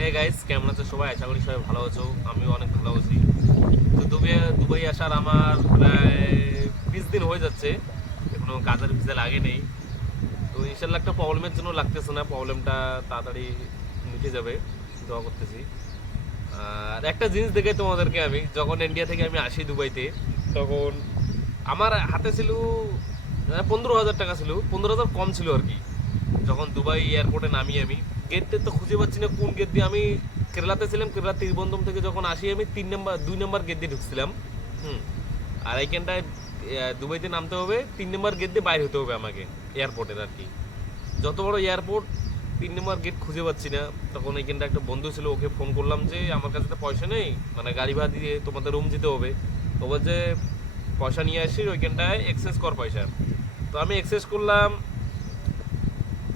Hey guys, কেমন আছো সবাই? আশা করি সবাই ভালো আছো। আমিও অনেক ভালো আছি। তো দুবাই আসার আমার প্রায় 20 দিন হয়ে যাচ্ছে, এখনো কাজের ভিসা লাগে নেই। তো ইনশাল্লাহ একটা প্রবলেমের জন্য লাগতেছে না, প্রবলেমটা তাড়াতাড়ি মিটে যাবে, দোয়া করতেছি। আর একটা জিনিস দেখে তোমাদেরকে, আমি যখন ইন্ডিয়া থেকে আমি আসি দুবাইতে, তখন আমার হাতে ছিল 15,000 টাকা, ছিল 15,000 কম ছিল আর কি। যখন দুবাই এয়ারপোর্টে নামি আমি, গেটে তো খুঁজে পাচ্ছি না কোন গেট দিয়ে। আমি কেরালাতে ছিলাম, কেরালা ত্রিবন্ধম থেকে যখন আসি আমি 2 নম্বর গেট দিয়ে ঢুকছিলাম। হুম। আর এইখানটায় দুবাইতে নামতে হবে, 3 নম্বর গেট দিয়ে বাইরে হতে হবে আমাকে, এয়ারপোর্টের আর কি। যত বড় এয়ারপোর্ট, 3 নম্বর গেট খুঁজে পাচ্ছি না। তখন এইখানটা একটা বন্ধু ছিল, ওকে ফোন করলাম যে আমার কাছে তো পয়সা নেই, মানে গাড়ি ভাড়া দিয়ে তোমাদের রুম যেতে হবে। তো বলছে পয়সা নিয়ে আসি, ওইখানটায় এক্সচেঞ্জ কর পয়সা। তো আমি এক্সচেঞ্জ করলাম,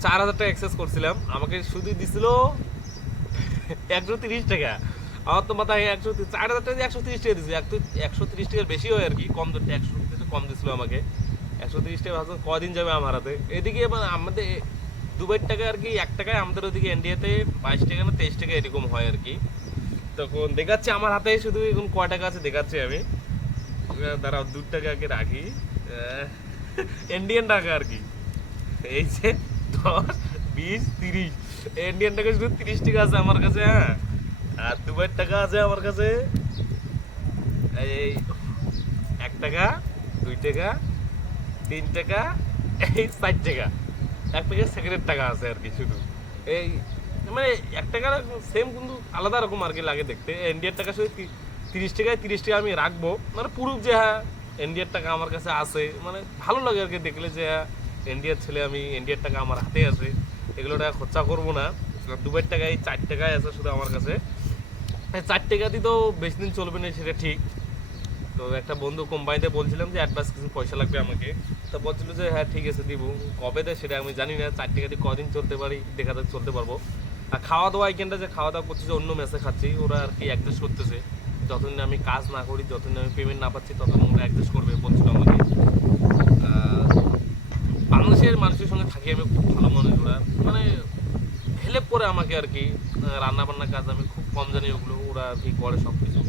4,000 টাকা এক্সচেঞ্জ করছিলাম, আমাকে শুধু দিছিল 130 টাকা। আমার তো মাথায় 4,000 টাকা দিয়ে 130 টাকা দিচ্ছে, 130 টাকার বেশি হয় আর কি, কম 100 কম দিছিল আমাকে। 130 টাকা ভাবছিলাম কদিন যাবে আমার হাতে। এদিকে মানে আমাদের দুবাইয়ের টাকা আর কি 1 টাকায়, আমাদের ওদিকে ইন্ডিয়াতে 22 টাকা না 23 টাকা এরকম হয় আর কি। তখন দেখাচ্ছে আমার হাতে শুধু এখন কয় টাকা আছে দেখাচ্ছি আমি। দাঁড়াও, 2 টাকা আগে রাখি। ইন্ডিয়ান টাকা আর কি। এই যে 10, 20, 30 ইন্ডিয়ান টাকা শুধু 30 টাকা আছে আমার কাছে, হ্যাঁ। আর দুবাইয়ের টাকা আছে আমার কাছে এই 1 টাকা, 2 টাকা, 3 টাকা, এই 4 টাকা। 1 টাকা সেকেন্ডের টাকা আছে আর কি শুধু। এই মানে 1 টাকা সেম কিন্তু আলাদা রকম আর কি লাগে দেখতে। ইন্ডিয়ার টাকা শুধু 30 টাকায় 30 টাকা আমি রাখবো, মানে পুরুষ যে হ্যাঁ ইন্ডিয়ার টাকা আমার কাছে আছে, মানে ভালো লাগে আর কি দেখলে যে হ্যাঁ ইন্ডিয়ার ছেলে, আমি ইন্ডিয়ার টাকা আমার হাতে আছে, এগুলো টাকা খরচা করবো না। দুবাইয়ের টাকায় 4 টাকায় আছে শুধু আমার কাছে। 4 টাকা দিয়ে তো বেশি দিন চলবে না, সেটা ঠিক। তো একটা বন্ধু কোম্পানিতে বলছিলাম যে অ্যাডভান্স কিছু পয়সা লাগবে আমাকে। তো বলছিল যে হ্যাঁ ঠিক আছে দিব। কবে দেয় সেটা আমি জানি না, 4 টাকা দিয়ে কদিন চলতে পারি দেখা যাক, চলতে পারবো। আর খাওয়া দাওয়া এইখানটা যে খাওয়া দাওয়া করছে, যে অন্য মেসে খাচ্ছি, ওরা আর কি অ্যাডজাস্ট করতেছে। যতদিন আমি কাজ না করি, যতদিন আমি পেমেন্ট না পাচ্ছি, ততদিন ওরা অ্যাডজাস্ট করবে বলছিল আমাকে। বাংলাদেশের মানুষের সঙ্গে থাকি আমি, খুব ভালো মানুষ ওরা, মানে হেল্প করে আমাকে আর কি। রান্না বান্নার কাজ আমি খুব কম জানি, ওগুলো ওরা আর কি করে সব কিছু।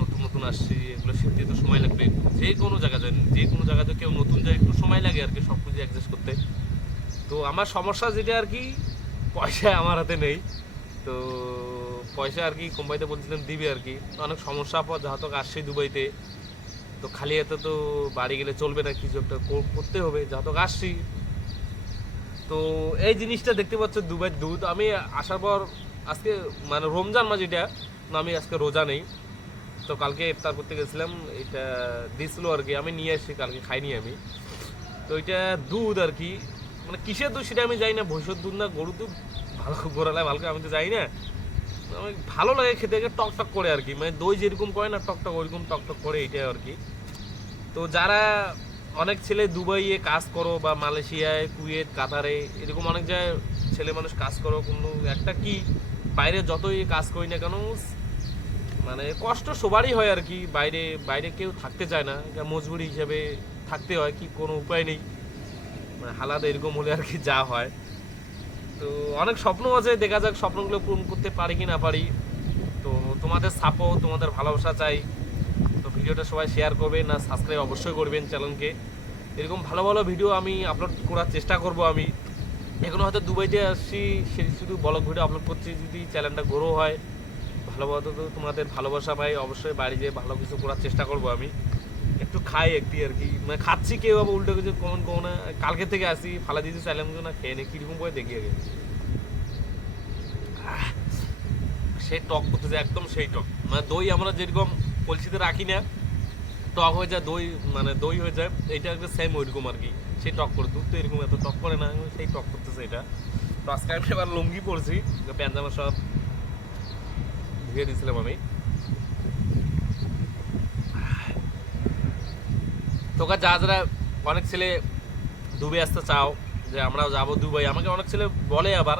নতুন নতুন আসছি, এগুলো শিখতে তো সময় লাগবে। যে কোনো জায়গা যায়, যে কোনো জায়গাতে কেউ নতুন যায়, একটু সময় লাগে আর কি সব কিছু অ্যাডজাস্ট করতে। তো আমার সমস্যা যেটা আর কি, পয়সা আমার হাতে নেই। তো পয়সা আর কি কোম্পানিতে বলছিলাম দিবে আর কি। অনেক সমস্যা পর যাহতক আসছি দুবাইতে, তো খালি হাতে তো বাড়ি গেলে চলবে না, কিছু একটা করতে হবে, যাহতক আসছি। তো এই জিনিসটা দেখতে পাচ্ছ দুবাইয়ের দুধ। আমি আসার পর আজকে মানে রমজান মাস এটা, না আমি আজকে রোজা নেই। তো কালকে ইফতার করতে গেছিলাম, এটা দিছিল আর কি, আমি নিয়ে আসছি, কালকে খাইনি আমি। তো এটা দুধ আর কি, মানে কিসের দুধ সেটা আমি জানি না, ভৈষর দুধ না গরুর দুধ, ভালো গোড়ালায় ভালো করে আমি তো জানি না। আমি ভালো লাগে খেতে, টক টক করে আর কি, মানে দই যেরকম করে না টক টক, ওইরকম টক টক করে এইটাই আর কি। তো যারা অনেক ছেলে দুবাইয়ে কাজ করো, বা মালয়েশিয়ায়, কুয়েত, কাতারে, এরকম অনেক জায়গায় ছেলে মানুষ কাজ করো, কোনো একটা কি বাইরে যতই কাজ করি না কেন, মানে কষ্ট সবারই হয় আর কি। বাইরে বাইরে কেউ থাকতে চায় না, এটা মজবুরি হিসেবে থাকতে হয়, কি কোনো উপায় নেই, মানে হালাত এরকম হলে আর কি যা হয়। তো অনেক স্বপ্ন আছে, দেখা যাক স্বপ্নগুলো পূরণ করতে পারি কি না পারি। তো তোমাদের সাপোর্ট, তোমাদের ভালোবাসা চাই। তো ভিডিওটা সবাই শেয়ার করবেন, আর সাবস্ক্রাইব অবশ্যই করবেন চ্যানেলকে। এরকম ভালো ভালো ভিডিও আমি আপলোড করার চেষ্টা করব আমি। এখনো হয়তো দুবাইতে আসছি, সে শুধু ব্লগ ভিডিও আপলোড করছি, যদি চ্যানেলটা গ্রো হয়, ভালো তো তোমাদের ভালোবাসা পাই, অবশ্যই বাড়ি যেয়ে ভালো কিছু করার চেষ্টা করব আমি। একটু খাই একটি আর কি, মানে খাচ্ছি, কেউ আবার উল্টো কিছু কমন কমো না। কালকে থেকে আসি, ফালা দিতে চাইলাম না, খেয়ে নে কীরকম করে দেখি আগে। সেই টক করতেছে একদম, সেই টক, মানে দই আমরা যেরকম কলসিতে রাখি না, টক হয়ে যায় দই, মানে দই হয়ে যায়, এইটা একটা সেম ওইরকম আর কি। সেই টক করে, দুধ তো এরকম এত টক করে না, সেই টক করতেছে এটা। তো আজকে আমি এবার লুঙ্গি পরছি, প্যান্ট জামা সব ধুয়ে দিয়েছিলাম আমি। তোকে যা যারা অনেক ছেলে দুবাই আসতে চাও, যে আমরাও যাবো দুবাই, আমাকে অনেক ছেলে বলে আবার,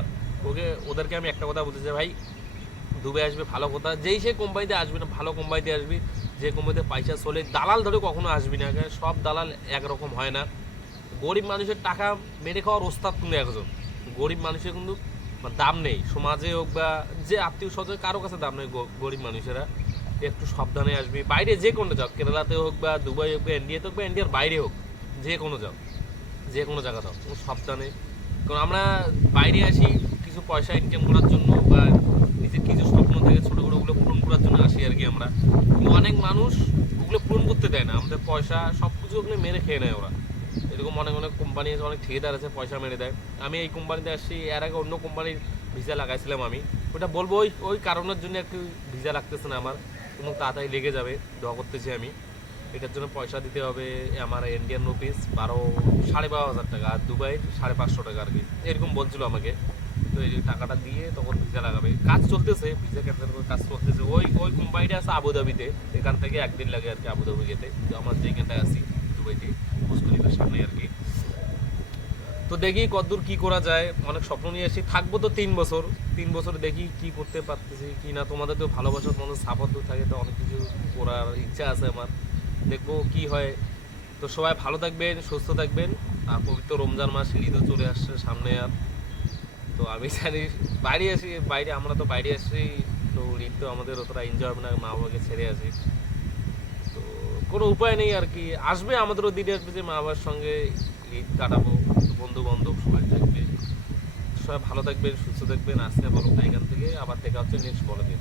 ওদেরকে আমি একটা কথা বলতে চাই, ভাই দুবাই আসবে ভালো কথা, যেই সে কোম্পানিতে আসবি না, ভালো কোম্পানিতে আসবি, যে কোম্পানিতে পয়সা চলে। দালাল ধরে কখনো আসবি না, সব দালাল একরকম হয় না। গরিব মানুষের টাকা মেরে খাওয়ার ওস্তাদ কিন্তু একজন। গরিব মানুষের কিন্তু মানে দাম নেই, সমাজে হোক বা যে আত্মীয় স্বজন কারো কাছে দাম নেই। গরিব মানুষেরা একটু সাবধানে আসবি, বাইরে যে কোনো যাও, কেরালাতে হোক বা দুবাই হোক বা ইন্ডিয়াতে হোক বা ইন্ডিয়ার বাইরে হোক, যে কোনো যাও, যে কোনো জায়গা দাও, কোনো সাবধানে। কারণ আমরা বাইরে আসি কিছু পয়সা ইনকাম করার জন্য বা নিজের কিছু স্বপ্ন থাকে ছোটো করে, ওগুলো পূরণ করার জন্য আসি আর কি আমরা। কিন্তু অনেক মানুষ ওগুলো পূরণ করতে দেয় না, আমাদের পয়সা সব কিছু ওগুলো মেরে খেয়ে নেয় ওরা। এরকম অনেক অনেক কোম্পানি আছে, অনেক ঠিকাদার আছে, পয়সা মেরে দেয়। আমি এই কোম্পানিতে আসছি, এর আগে অন্য কোম্পানির ভিসা লাগাইছিলাম আমি, ওটা বলবো ওই ওই কারণের জন্য একটু ভিসা লাগতেছে না আমার, কোনো তাড়াতাড়ি লেগে যাবে, দোয়া করতেছি আমি। এটার জন্য পয়সা দিতে হবে আমার ইন্ডিয়ান রুপিস 12,500 টাকা, আর দুবাই 550 টাকা আর কি, এরকম বলছিল আমাকে। তো এই টাকাটা দিয়ে তখন ভিসা লাগাবে, কাজ চলতেছে, ভিসা ক্যান্সেল করে কাজ চলতেছে। ওই ওই কোম্পানিটা আছে আবুধাবিতে, এখান থেকে একদিন লাগে আর কি আবুধাবি যেতে। তো আমার যেখানটায় আছি দুবাইতে, বুর্জ খলিফার সামনে আর কি। তো দেখি কতদূর কি করা যায়, অনেক স্বপ্ন নিয়ে আসি, থাকবো তো 3 বছর। 3 বছর দেখি কি করতে পারতেছি কি না। তোমাদের তো ভালোবাসার তোমাদের সাপোর্ট থাকে, তো অনেক কিছু করার ইচ্ছা আছে আমার, দেখবো কি হয়। তো সবাই ভালো থাকবেন, সুস্থ থাকবেন। আর পবিত্র রমজান মাস, ঈদও চলে আসছে সামনে। আর তো আমি জানি বাইরে আসি, বাইরে আমরা তো বাইরে আসছি, তো ঈদ তো আমাদের অতটা এনজয় হবে না, মা বাবাকে ছেড়ে আসি। তো কোনো উপায় নেই আর কি, আসবে আমাদেরও দিনে আসবে যে মা বাবার সঙ্গে ঈদ কাটাবো, বন্ধু বান্ধব সবাই থাকবে। সবাই ভালো থাকবেন, সুস্থ থাকবেন। আজকে বলো এখান থেকে আবার দেখা হচ্ছে নেক্সট বড় দিন।